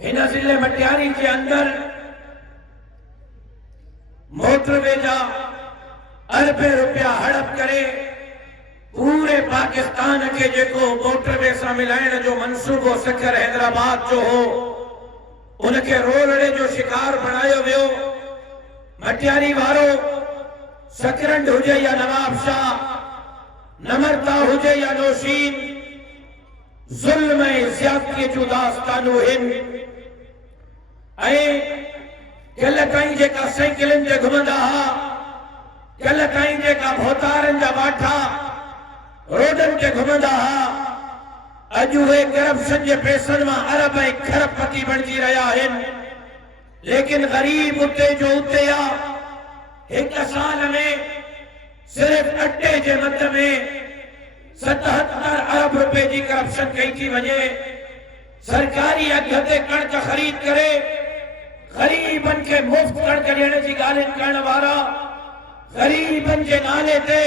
हिन ज़िले मटियारी के अंदर मोटरवे जा अरबे रुपया हड़प करे पूरे पाकिस्तान के जेको मोटरवे से मिलाइण जो मंसूबो सखर हैदराबाद जो हो उनके रोलड़े जो शिकार बनायो वियो। मटियारी वारो सकरंड हुजे या नवाब शाह, नमरता हुजे या नौशीन, जुल्म ज़्यादती जो दास्तानू हिन कल ताईं जेका साइकिलन ते घुमंदा हा, कल ताईं जेका भोतारन जा बाठा रोडन ते घुमंदा हा, अॼु उहे करप्शन जे पैसनि मां अरब ऐं खरबपति बणिजी रहिया आहिनि। लेकिन गरीब उते जो उते आ। एक साल में सिर्फ अटे जे मद में 77 अरब रुपए की करप्शन कई थी वञे। सरकारी अघ ते कणक खरीद करे गरीबन के मुफ्त कणक ॾियण जी ॻाल्हियुनि करण वारा गरीबन जे नाले ते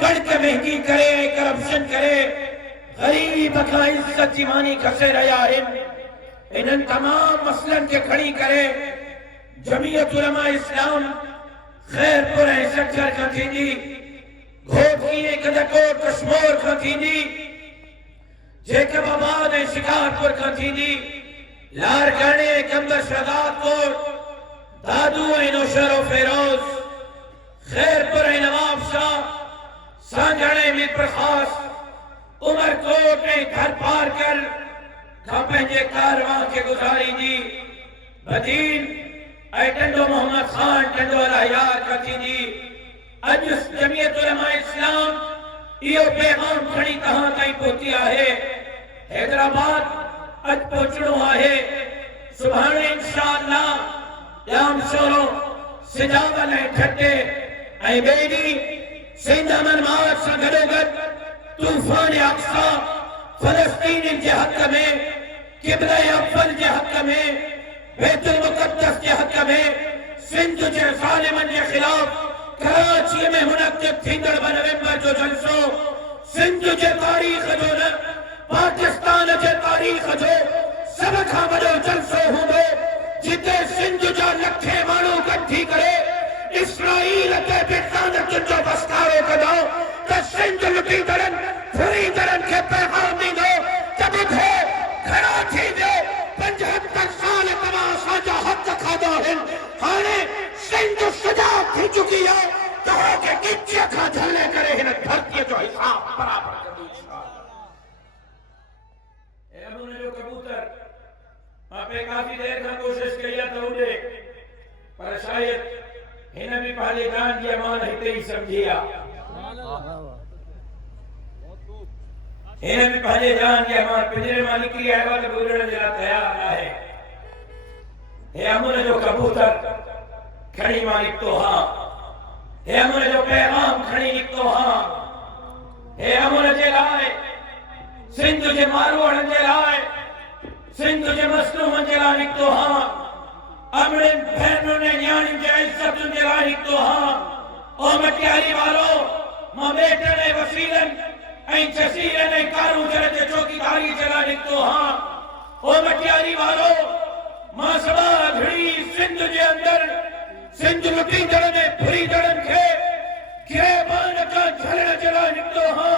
कणक महंगी करे ऐं करप्शन करे गरीब खां इज्जत जी मानी खसे रहिया आहिनि। इन्हनि तमाम मसइलनि खे खणी करे जमीयत उलमा इस्लाम खैरपुर ऐं सखर खां थींदी, घोटकी ऐं कदकोट कश्मीर खां थींदी, जेकबाबाद ऐं शिकारपुर खां थींदी, लारकाने ऐं कंबर शहदादकोट, दादू ऐं नौशहरो फेरोज, खैरपुर ऐं नवाब शाह, सांझण ऐं मीरप्रखास, उमरकोट ऐं घरपारकर खां पंहिंजे कारवां खे गुज़ारींदी, बदीन ऐं टंडो मोहम्मद खान टंडो अलहयार खां थींदी। अॼु जमीयत उलमा इस्लाम इहो पैगाम खणी तव्हां ताईं पहुती आहे। हैदराबाद अॼु पहुचणो आहे। सुभाणे इंशाअल्लाह ॼाम शोरो सिजावल ऐं ठटे ऐं ॿिए ॾींहुं सिंध अमन मार्च सां गॾोगॾु तूफ़ान अक़सा फ़लस्तीनियुनि जे हक़ में, क़िबला अव्वल जे हक़ में, बैतुल मुक़द्दस के हक़ में, सिंध के ज़ालिमन के खिलाफ कराची में मुनक़िद थींदड़ 2 नवंबर जो जलसो सिंध के तारीख़ जो न पाकिस्तान के तारीख़ जो सब खां वॾो जलसो हूंदो, जिते सिंध जा लखे माण्हू गॾिजी करे इसराईल ते बिसानतुनि जो बसकारो कंदा त सिंध लुटींदड़नि फुरींदड़नि खे पैगाम ॾींदो त ॿुधो खड़ा थी वियो। 75 साल तव्हां असांजा हक़ खाधा आहिनि, हाणे सिंध सजाग थी चुकी आहे। तव्हांखे गिचीअ खां झले करे हिन धरतीअ जो हिसाब बराबर कंदी जो कबूतर मां काफ़ी देर खां कोशिश कई आहे त उॾे, पर शायद हिन बि पंहिंजे जान जी अमान हिते ई सम्झी आहे। हिन बि पंहिंजे जान जी अमान पिंजरे मां निकिरी आयो आहे त उॾण जे लाइ तयार आहे। हे अमन जो कबूतर खणी मां निकितो हा, हे अमन जो पैगाम खणी निकितो हा। हे अमन जे लाइ, सिंध जे मारवाड़नि जे लाइ, सिंध जे मज़लूमनि जे लाइ निकितो हा। अमड़नि भेनरुनि ऐं न्याणियुनि जे इज़्ज़तुनि जे लाइ निकितो हा। ओ मटियारी वारो, मां बेटनि ऐं वसीलनि ऐं जसीरनि ऐं कारूजर जे चौकीदारी जे लाइ निकितो हा। ओ मटियारी वारो, मां सभा घड़ी सिंध जे अंदर सिंध लुटींदड़नि ऐं फुरींदड़नि खे गिरबान खां झलण जे लाइ निकितो हा।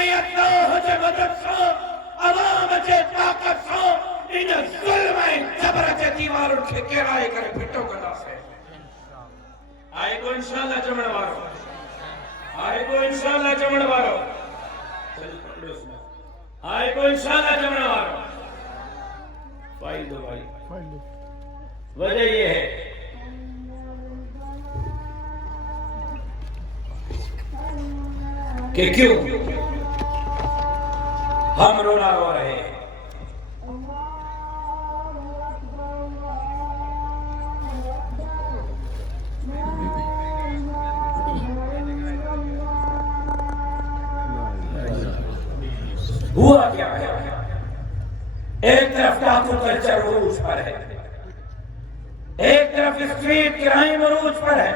ऐं अल्लाह जे मदद सां अवाम जे ताक़त सां इन ज़ुल्म ऐं जबर जे दीवारुनि खे किराए करे फिटो कंदासीं। आहे को इंशाअल्लाह चवण वारो, आहे को इंशाअल्लाह चवण वारो, आहे को इंशाअल्लाह चवण वारो। फाइदो भाई वजह ये है कि क्यों हम रोना रो रहे हैं। हुआ क्या है? एक तरफ डाकू कल्चर उरूज पर है, एक तरफ स्ट्रीट क्राइम उरूज पर है,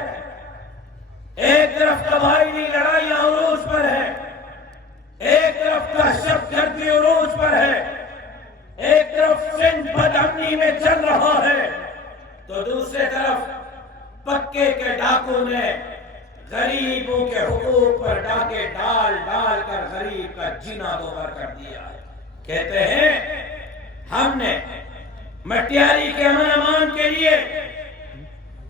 एक तरफ कबायली लड़ाइयां उरूज पर है, एक तरफ दहशतगर्दी उरूज पर है, एक तरफ सिंध बदअमनी तरक्की में चल रहा है, तो दूसरी तरफ पक्के के डाकू ने गरीबों के हुकूक पर डाके डाल डाल कर गरीब का जीना दोहर कर दिया है। कहते हैं हमने मटियारी के अमन अमान के लिए,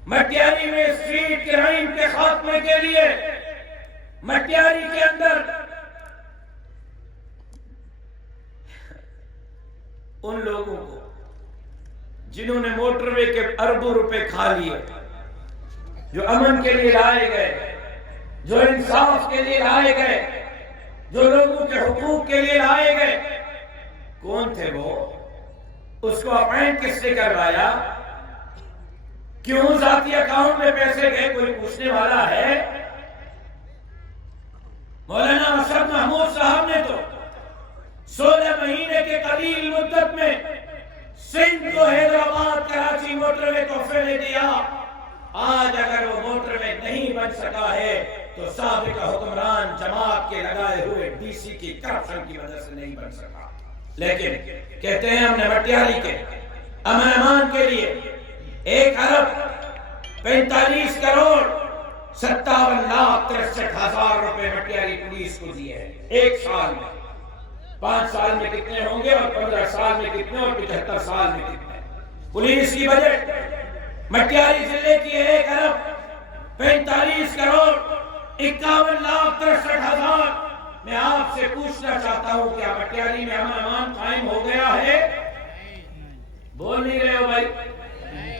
मटियारी में स्ट्रीट क्राइम के खात्मे के लिए, मटियारी के अंदर उन लोगों को जिन्होंने मोटरवे के अरबों रुपए खा लिए, जो अमन के लिए लाए गए, जो इंसाफ के लिए लाए गए, जो लोगों के हुकूक के लिए लाए गए, कौन थे वो? उसको अपॉइंट किसने करवाया? क्यों जाती अकाउंट में पैसे गए? कोई पूछने वाला है? मौलाना अशरफ महमूद साहब ने तो 16 महीने के कलील मुद्दत में सिंध को हैदराबाद कराची मोटरवे तोहफे में दिया। आज अगर वो मोटरवे नहीं बन सका है तो साबिका हुक्मरान जमात के लगाए हुए डीसी की करप्शन की वजह से नहीं बन सका। लेकिन कहते हैं हमने मटियारी के अमन अमान के लिए 1 अरब 45 करोड़ 57,63,000 रुपए मटियारी पुलिस को दिए हैं 1 साल में। 5 साल में कितने होंगे और 15 साल में कितने और 75 साल में कितने? पुलिस की बजट मटियारी जिले की 1 अरब 45 करोड़ 51,63,000। मैं आपसे पूछना चाहता हूं, क्या मटियारी में अमन अमान कायम हो गया है? बोल नहीं रहे हो भाई?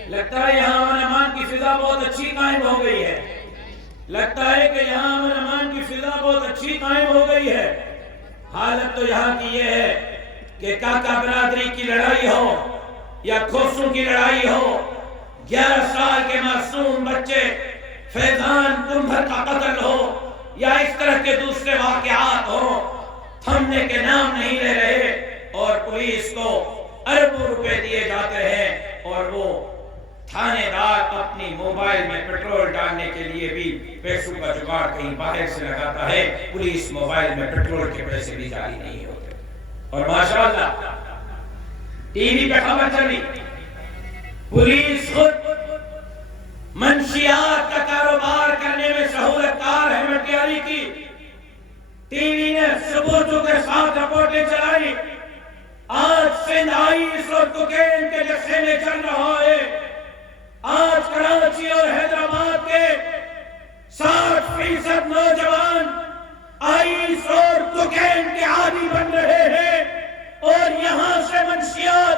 लगता है यहां अमन अमान की फिजा बहुत अच्छी कायम हो गई है। लगता है कि यहां अमन अमान की फिजा बहुत अच्छी कायम हो गई है। हालत तो यहाँ की ये है कि काका बरादरी की लड़ाई हो या खोसू की लड़ाई हो, 11 साल के मासूम बच्चे फैजान कुंभर का कत्ल हो या इस तरह के दूसरे वाकयात हो, थमने के नाम नहीं ले रहे और पुलिस को अरबों रुपए दिए जाते हैं और वो थानेदार अपनी मोबाइल में पेट्रोल डालने के लिए भी पैसों का जुगाड़ कहीं बाहर से लगाता है। पुलिस मोबाइल में पेट्रोल के पैसे भी जारी नहीं होते। और माशाअल्लाह टीवी पे खबर चली, पुलिस खुद मंशियात का कारोबार करने में सहूलतकार है मटियारी की। टीवी ने सबूतों के साथ रिपोर्टें चलाई। आज सिंध आइस और कोकेन के जत्थे में चल रहा है। आज कराची और हैदराबाद के 60% नौजवान आइस और कोकेन के आदी बन रहे हैं और यहां से मंशियात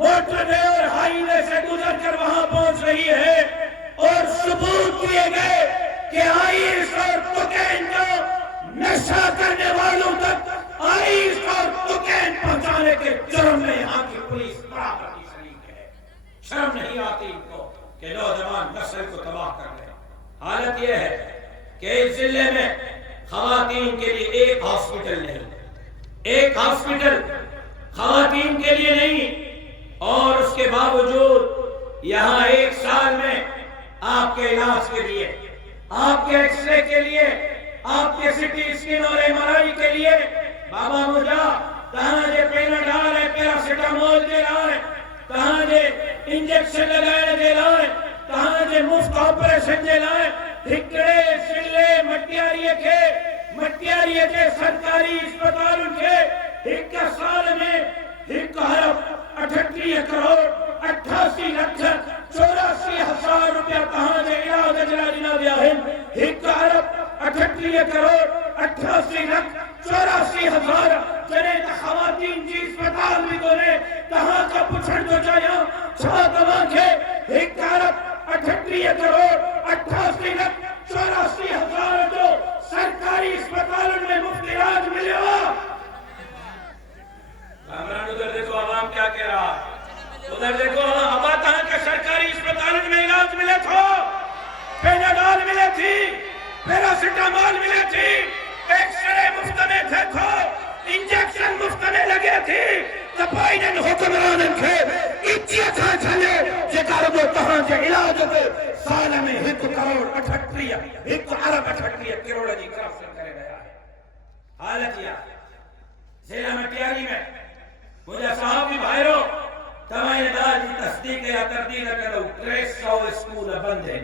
मोटरवे और हाईवे से गुजर कर वहां पहुंच रही है और सबूत दिए गए कि आइस और कोकेन को नशा करने वालों तक आइस और कोकेन पहुंचाने के जुर्म में यहां की पुलिस बराबर की शरीक है। शर्म नहीं आती इनको कि नौजवान नस्ल को तबाह कर रहे। हालत यह है कि इस जिले में खवातीन के लिए एक हॉस्पिटल नहीं, एक हॉस्पिटल खवातीन के लिए नहीं और उसके बावजूद यहाँ 1 साल में आपके इलाज के लिए, आपके एक्सरे के लिए, आपके सिटी स्कैन और MRI के लिए बाबा मुझा कहाँ जे पेनाडाल है, पैरासिटामोल दे रहा है, कहाँ जे इंजेक्शन लगाने दे रहा है, कहाँ जे मुफ्त ऑपरेशन दे रहा है। हिकड़े सिले मटियारी के सरकारी अस्पताल के 1 साल में 1 अरब 38 करोड़ 88 लाख 84 हजार रुपया कहाँ जे इलाज अजरा दिया है। 1 अरब 38 करोड़ 88 लाख 84 हजार जने खवातीन जी अस्पताल भी दोने कहाँ का पुछड़ तो चाहिए छा दवा के 1 अरब 38 करोड़ 88 लाख 84 हजार जो सरकारी अस्पताल में मुफ्त इलाज मिलेगा। उधर देखो आवाम क्या कह रहा है, उधर देखो हवा कहाँ के सरकारी अस्पताल में इलाज मिले थे, पेनाडाल मिले थी, पैरासिटामोल मिले थी, एक्सरे मुफ्त में थे थो, इंजेक्शन मुफ्त में लगे थे। तबाइनन हुक्मरानन के इज्जत चले जेकर वो कहां जे इलाज के साल में 1 करोड़ 38 1 अरब 38 करोड़ जी करप्शन करे गया है। हालत या जिला मटियारी में मुझे साहब भी भाईरो तमाम तस्दीक या तरदीद करो 300 स्कूल बंद हैं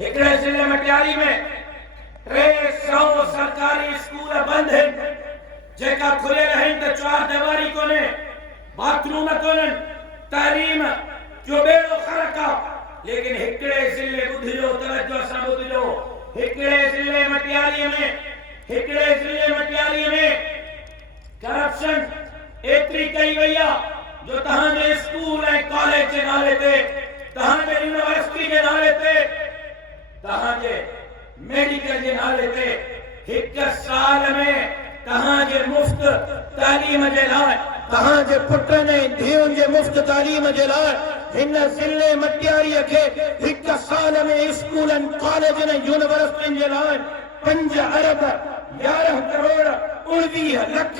हिकड़े जिले मटियारी में 300 सरकारी स्कूल बंद हैं जेका खुले रहन त चार दीवारी कोने बाथरूम कोने तालीम जो बेड़ो खरका लेकिन हिकड़े जिले बुधियो तवज्जो सां बुधियो हिकड़े जिले मटियारी में करप्शन एतरी कई वैया जो तहां जे स्कूल ए कॉलेज जे नाले ते तहां जे यूनिवर्सिटी जे नाले ते तहां जे मेडिकल जे नाले ते हिक साल में तहां जे मुफ्त तालीम जे लाए तहां जे पुटन ऐं धीउनि जे मुफ्त तालीम जे लाए हिन ज़िले मटियारीअ खे हिक साल में स्कूलनि कॉलेजनि ऐं यूनिवर्सिटियुनि जे लाइ 5 अरब 11 करोड़ 19 लख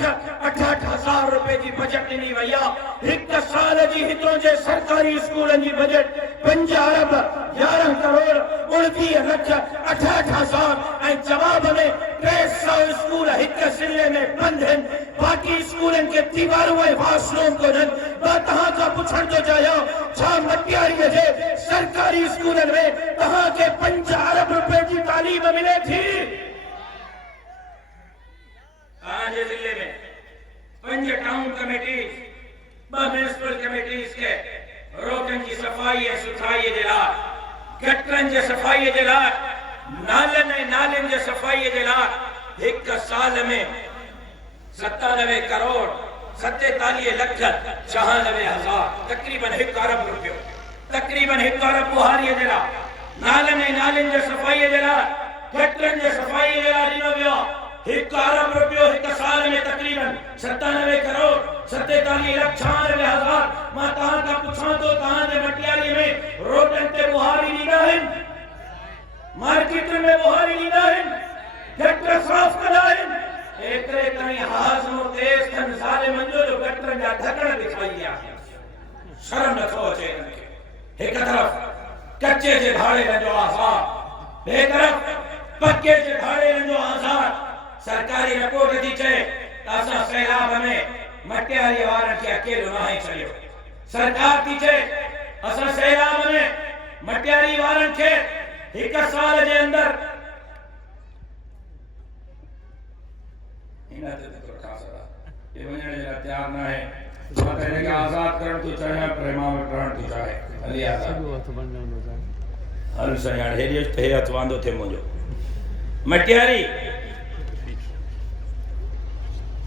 68,000 रुपए जी बजट ॾिनी वई आहे हिक साल जी हितों जे सरकारी स्कूलनि जी बजट 5 अरब 11 करोड़ 19 लख 68,000 ऐं जवाब में 300 स्कूल हिक ज़िले में बंद आहिनि बाक़ी स्कूलनि खे दीवारूं ऐं वाशरूम कोन्हनि मां तव्हां खां पुछण थो चाहियां छा मटियारीअ जे सरकारी स्कूलनि में तव्हांखे 5 अरब रुपए जी तालीम मिले थी आज जिले में 5 टाउन कमेटीज 2 म्युनिसिपल कमेटीज के रोडन की सफाई ऐं सुथराई जे लाइ गटरनि जे सफाई जे लाइ नालियुनि जे सफाई जे लाइ हिक साल में 97 करोड़ 47 लख 96 हजार तकरीबन 1 अरब रुपयो तकरीबन 1 अरब बुहारी जे लाइ नालियुनि जे सफाई जे लाइ गटरनि जे सफाई जे लाइ ॾिनो वियो 1 अरब रुपयो 1 साल में तकरीबन 97 करोड़ 47 लख 96 हजार मां तहां खां पुछां तो तहां जे मटियारी में रोडन ते बुहारी ॾींदा आहिनि मार्केटुनि में बुहारी ॾींदा आहिनि गटर साफ़ कंदा आहिनि एतरे ताईं हाज़मो तेज थन साले मंजो जो गटरनि जा ढकण दिखाई विया शर्म नथो अचे हिक तरफ़ कच्चे जे भाड़े जो आज़ाद ॿिए तरफ़ पक्के जे भाड़े जो आज़ाद सरकारी रिपोर्ट थी चए असां सैलाब में मटियारी वारनि खे अकेलो न छॾियो सरकार थी चए असां सैलाब में मटियारी वारनि खे हिक साल जे अंदर हिन ते तो ख़ास आहे ये वञण जे लाइ तयार न आहे मां त हिनखे आज़ाद करण थो चाहियां पर मां रहण थो चाहे हली आज़ाद हल साईं हाणे हेॾी हथ वांदो थिए मुंहिंजो मटियारी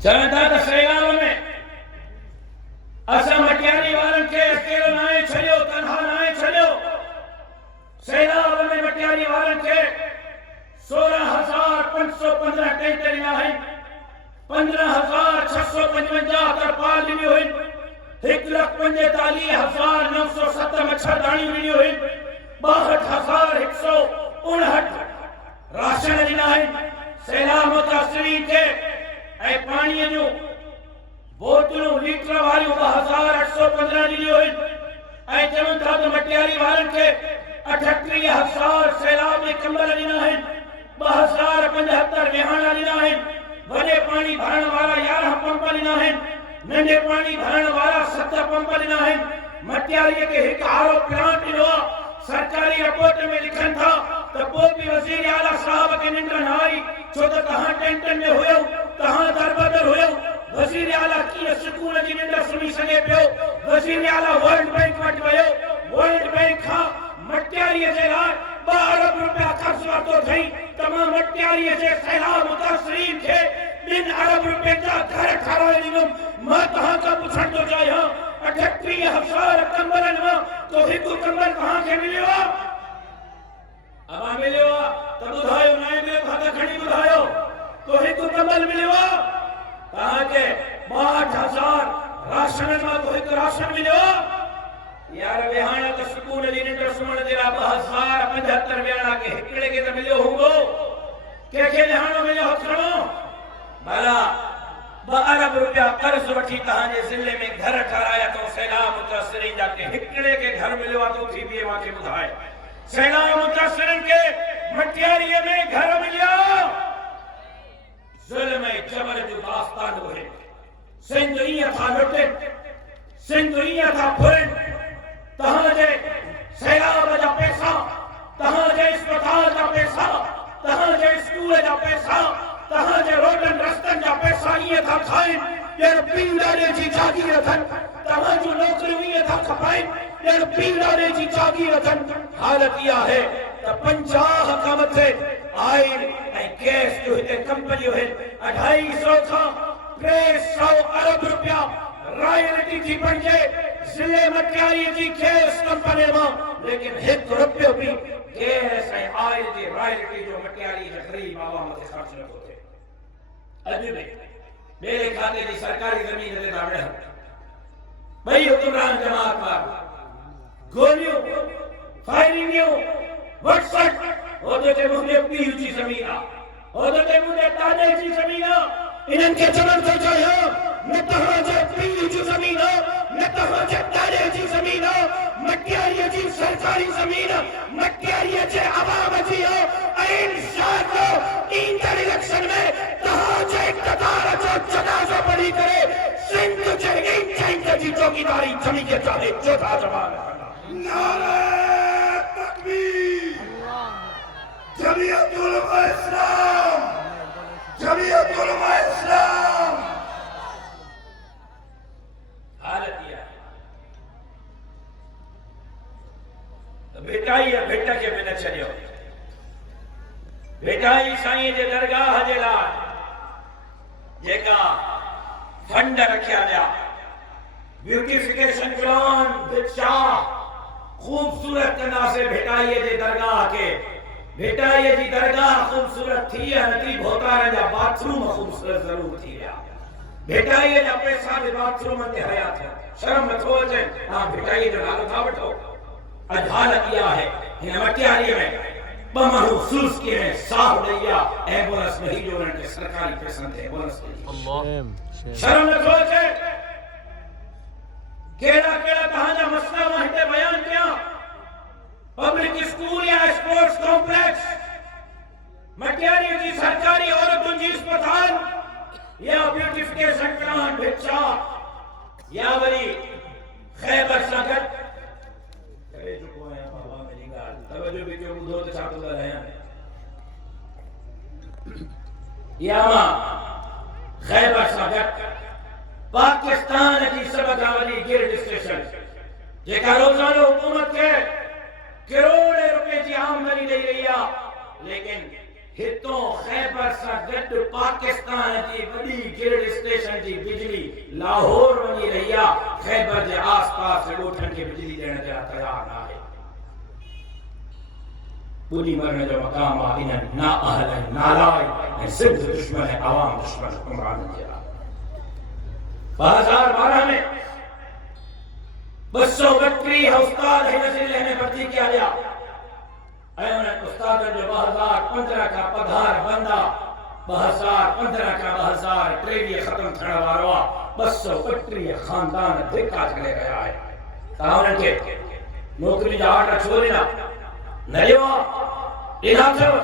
चवनि था त सैलाब में असां मटियारी वारनि खे अकेलो न छॾियो तनहा न छॾियो सैलाब में मटियारी वारनि खे 16,515 टेंट ॾिना आहिनि 15,655 तरपाल ॾिनियूं आहिनि 1,45,907 मच्छरदानियूं ॾिनियूं आहिनि 62,159 राशन ॾिना आहिनि सैलाब मुतासिरीन खे ऐं पाणीअ जूं बोतलूं लीटर वारियूं 2,815 ॾिनियूं आहिनि ऐं चवनि था त मटियारी वारनि खे 38,000 सैलाब में कंबल ॾिना आहिनि 2,075 विहाणा ॾिना आहिनि वॾे पाणी भरण वारा 11 पंप ॾिना आहिनि नंढे पाणी भरण वारा 7 पंप ॾिना आहिनि मटियारीअ खे हिकु आरो प्लांट ॾिनो आहे सरकारी रिपोर्ट में लिखनि था त पोइ बि वज़ीर आला साहब खे निंड न आई छो त तव्हां टेंटनि में हुयो तव्हां दरबदर हुयो वज़ीर आला कीअं सुकून जी निंड सुम्ही सघे पियो वज़ीर आला वर्ल्ड बैंक वटि वियो वर्ल्ड बैंक खां मटियारीअ जे लाइ 2 अरब रुपया ख़र्च वरितो अथई त मां मटियारीअ जे सैलाब मुतासिरीन खे 2 अरब रुपए जा घर ठाराए ॾींदुमि मां तव्हां खां पुछण थो चाहियां 38,000 कंबलनि मां तो हिकु कंबल तव्हांखे मिलियो आहे अमा मिलियो आहे त ॿुधायो न मिलियो त खणी ॿुधायो तो हिकु कंबल मिलियो आहे तव्हांखे 62,000 राशन मां तो हिकु राशन मिलियो आहे यार विहाण त सुकून जी निंड सुम्हण जे लाइ 2,075 विहाणा के हिकिड़े खे त मिलियो हूंदो कंहिंखे विहाणो मिलियो हथ खणो भला 2 अरब रुपया कर्ज वठी तव्हांजे ज़िले में घर ठाराया तो सैलाब मुतासिरीन जा के हिकिड़े खे घर मिलियो आहे तो थी बीहे मूंखे ॿुधाए सैलाब मुतासिरीन खे मटियारीअ में घर मिलिया ज़ुल्म ऐं जबर जो दास्तान हुए सिंध ईअं था लुटनि सिंध ईअं था फुरनि तहां जे सैलाब जा पैसा, तहां जे अस्पताल जा पैसा, तहां जे स्कूल जा पैसा, तहां जे रोडन रस्तन जा पैसा ये था खाइन यार पीड़ाने जी जागीर अथन, तहां जो नौकरियूं ये था खपाइन यार पीड़ाने जी जागीर अथन। हालत इहा है त 50 खां मथे आयल ऐं गैस जो हिते कंपनियूं आहिनि 250 खां 300 अरब रुपया रॉयल्टी थी बणिजे ज़िले मटियारी जी खेस कंपनी मां, लेकिन 1 रुपयो भी गैस ऐं ऑयल जी रॉयल्टी जो मटियारी जे गरीब आवाम ते ख़र्च नथो थिए। अॼु बि ॿिए खाते जी सरकारी ज़मीन ते था विढ़नि ॿई हुकुमरान जमात वारा गोलियूं फायरिंगियूं वटसट होदे ते मुंहिंजे पीउ जी ज़मीन आहे, होदे ते मुंहिंजे दादे जी ज़मीन आहे। इन्हनि खे चवण थो चाहियां न तव्हांजे पीउ जी ज़मीन आहे, न तव्हांजे दादे जी ज़मीन आहे, मटियारीअ जी सरकारी ज़मीन मटियारीअ जे अवाम जी आहे ऐं इंशाअल्लाह ईंदड़ इलेक्शन में तव्हांजे इक़्तिदार जो जनाज़ो पढ़ी करे सिंध जे इंच जी चौकीदारी जमी के चाहे चौथा जवान नारे तकबीर जमीयतुल उलमा इस्लाम, जमीयतुल उलमा इस्लाम। हालत यह तो बेटा के बिना छॾियो, बेटा ही साईं जे दरगाह जे लाइ जेका फंड रखिया विया, ब्यूटिफिकेशन प्लान बिचा खूबसूरत कंदासीं भेटाईअ जे दरगाह के, भेटाईअ जी दरगाह खूबसूरत थी या नथी, भोतारनि जा बाथरूम खूबसूरत ज़रूर थी विया, भेटाईअ जा पैसा जे बाथरूम ते हया थिया, शर्म नथो अचे तव्हां भेटाईअ जो नालो था वठो। अॼु हालत इहा आहे हिन मटियारीअ में ॿ माण्हू सुल्स के में साहु ॾेई विया, एम्बुलेंस में ही जो उन्हनि खे सरकारी पैसनि ते एम्बुलेंस ॾेई, शर्म नथो अचे। कहिड़ा कहिड़ा तव्हांजा मसला मां हिते बयान कयां, पब्लिक स्कूल या स्पोर्ट्स कॉम्प्लेक्स, मटियारी जी सरकारी औरतुनि जी अस्पताल या ब्यूटिफिकेशन प्लान भिक्षा या वरी खैबर सां गॾु करे चुको आहियां बाबा मेरी ॻाल्हि तवजो बि कयो ॿुधो त छा थो ॻाल्हायां, या मां खैबर सां गॾु पाकिस्तान जी सभ खां वॾी गिल्ड स्टेशन जेका रोज़ानो हुकूमत खे करोड़े रुपए जी आमदनी ॾेई रही आहे, लेकिन हितों खैबर सां गॾु पाकिस्तान जी वॾी गिल्ड स्टेशन जी बिजली लाहौर वञी रही आहे, खैबर जे आसपास जे ॻोठनि खे बिजली ॾियण जे लाइ तयार न आहे। ॿुॾी मरण जो मक़ाम आहे इन्हनि नाअहल ऐं नालायक ऐं सिंध दुश्मन ऐं आवाम दुश्मन हुक्मराननि जे लाइ। 2012 में 232 उस्ताद हिन ज़िले में भर्ती किया गया ऐं उन्हनि उस्तादनि जो 2015 का पघार बंद आहे, 2015 का 2023 ख़त्म थियण वारो आहे, 232 ख़ानदान धिका झले रहिया आहे। तव्हां उन्हनि खे नौकरी जा ऑर्डर छो ॾिना न ॾियो ॾिना अथव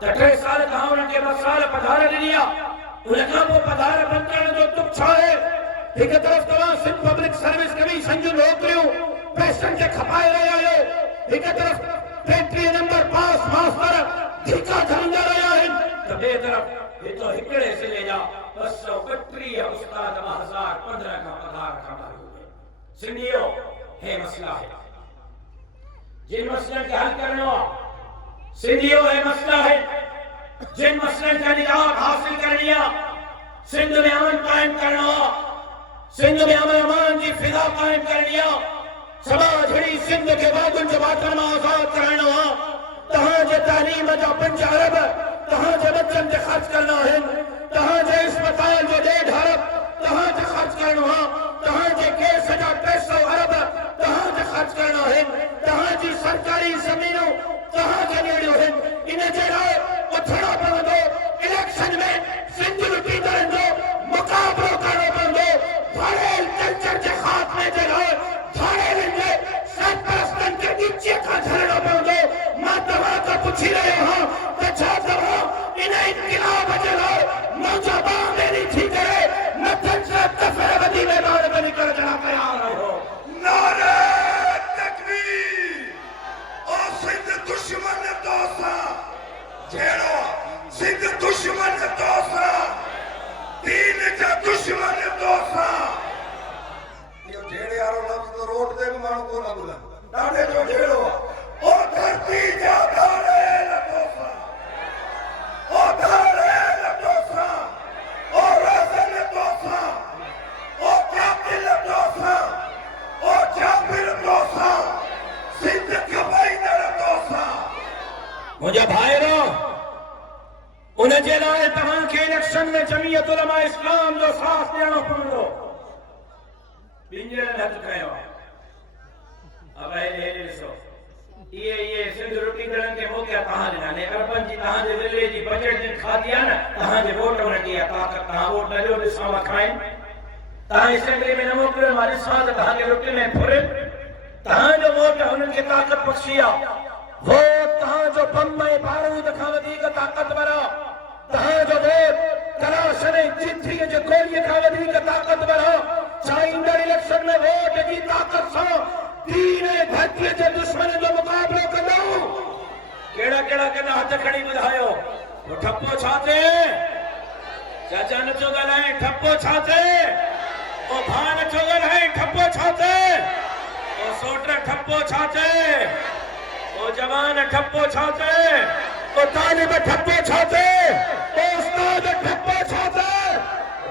त 3 साल तव्हां उन्हनि खे 2 साल पघार ॾिनी आहे, उनखां पोइ पघार बंदि करण जो तुक छा आहे? एक तरफ तव्हां सिंध पब्लिक सर्विस कमीशन जूं नौकरियूं पैसनि खे खपाए रहिया आहियो, एक तरफ़ 33 नंबर पास मास्टर धिका झलंदा रहिया आहिनि, त ॿिए तरफ़ हितो हिकिड़े ज़िले जा 232 उस्ताद 2015 खां पघार खां ॿाहिरि हुए। सिंधियो हे मसला है, जिन मसलनि खे हल करणो आहे, सिंधियो हे मसला है, जिन मसलनि खे निजात हासिल करणी आहे, सिंध में अमन कायम करणो आहे, सिंध में अमन जी फिजा कायम करणी आहे, समाज हिड़ी सिंध के वादुनि जे बाटनि मां आज़ाद कराइणो आहे। तव्हांजे तालीम जा 5 अरब तव्हांजे बच्चनि ते ख़र्च करणा आहिनि, तव्हांजे अस्पताल जो 1.5 अरब तव्हांखे ख़र्च करणो आहे, तव्हांजे केस जा 300 अरब तव्हांखे ख़र्च करणा आहिनि, तव्हांजी सरकारी ज़मीनूं तव्हांखे ॾियणियूं आहिनि। इन जे लाइ उथणो पवंदो, इलेक्शन में सिंध लुटींदड़नि जो मुक़ाबिलो करणो पवंदो, भाड़ेल कल्चर जे ख़ात्मे जे लाइ भाड़ेलनि जे सरपरस्तनि खे नीचे खां झलणो पवंदो। मां तव्हां खां पुछी रहियो आहियां त छा तव्हां इन इन्क़िलाब जे लाइ मुंहिंजा बाह मेरी थी करे नथनि सां तफ़रीक़ी मैदान मानो को ना बुला डाटे जो छेड़ो ओ धरती जा धारे लटोसा ओ धारे लटोसा ओ रसन लटोसा ओ कातिल लटोसा ओ जाबिर लटोसा सिंध कबाई लटोसा मुझे भाइरो उन जे लाइ तव्हांखे इलेक्शन में जमीयत उलमा इस्लाम जो साथ ॾियणो पवंदो ॿिन्हिनि हथ कयो अब हे ॾिसो ये सिंध रोटी दड़न के मौक़ा तव्हां ॾिना ने अरबन जी तव्हांजे ज़िले जी बजट जिन खाधी आहे न तव्हांजे वोट उन्हनि ॾी आहे ताक़त तव्हां वोट न ॾियो ॾिसां मां खाइनि तव्हां असेंबली में न मोकिलियो मां ॾिसां त तव्हांखे रोटी में फुरे तव्हांजो वोट हुननि खे ताक़त बख़्शी आहे वोट तव्हांजो बम ऐं बारूद खां वधीक ताक़तवर आहे तव्हांजो वोट तलाश ऐं चिठीअ जे गोलीअ खां वधीक ताक़तवर आहे छा ईंदड़ इलेक्शन में वोट जी ताक़त सां दीन ऐं धरतीअ जे दुश्मन जो मुक़ाबिलो कंदो कहिड़ा कहिड़ा कंदा हथ खणी ॿुधायो ठप्पो छा थिए चाचा नथो ॻाल्हाए ठप्पो छा थिए ओ भाउ नथो ॻाल्हाए ठप्पो छा थिए ओ सोट ठप्पो छा थिए ओ जवान ठप्पो छा थिए ओ तालिब ठप्पो छा थिए ओ उस्ताद ठप्पो छा थिए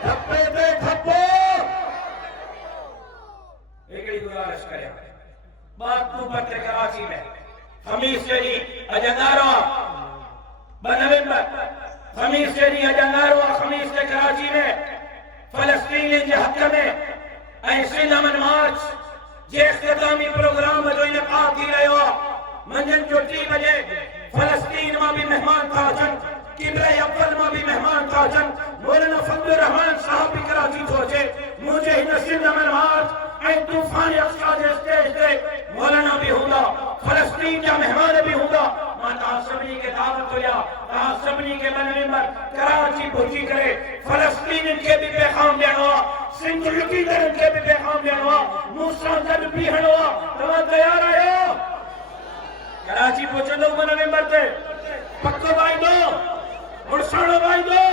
ठप्पे ते ठप्पो हिकिड़ी गुज़ारिश करियां अक्टूबर ते कराची में खमीस जे ॾींहुं अॼु अंगारो 2 नवंबर खमीस जे ॾींहुं अॼु अंगारो खमीस ते कराची में फलस्तीनी जे हक़ में ऐं सिंध अमन मार्च जे इख़्तितामी प्रोग्राम जो इनक़ाद थी रहियो आहे मंझंदि जो 3 बजे फलस्तीन मां भी मेहमान था अचनि किबले अव्वल मां भी मेहमान था अचनि मौलाना फजलुर रहमान साहब भी कराची थो अचे मुंहिंजे हिन सिंध अमन मार्च ऐं तूफ़ान अक्सा जे स्टेज ते मौलाना भी हूंदा फलस्तीन जा मेहमान भी हूंदा मां तव्हां सभिनी खे दावत ॾियां तव्हां सभिनी खे 2 नवंबर कराची पहुची करे फलस्तीन खे भी पैगाम ॾियणो आहे सिंध लुटींदड़नि खे भी पैगाम ॾियणो आहे मूं सां गॾु बीहणो आहे तव्हां तयार आहियो कराची पहुचंदो 2 नवंबर ते पक्को वाइदो मुड़साणो वाइदो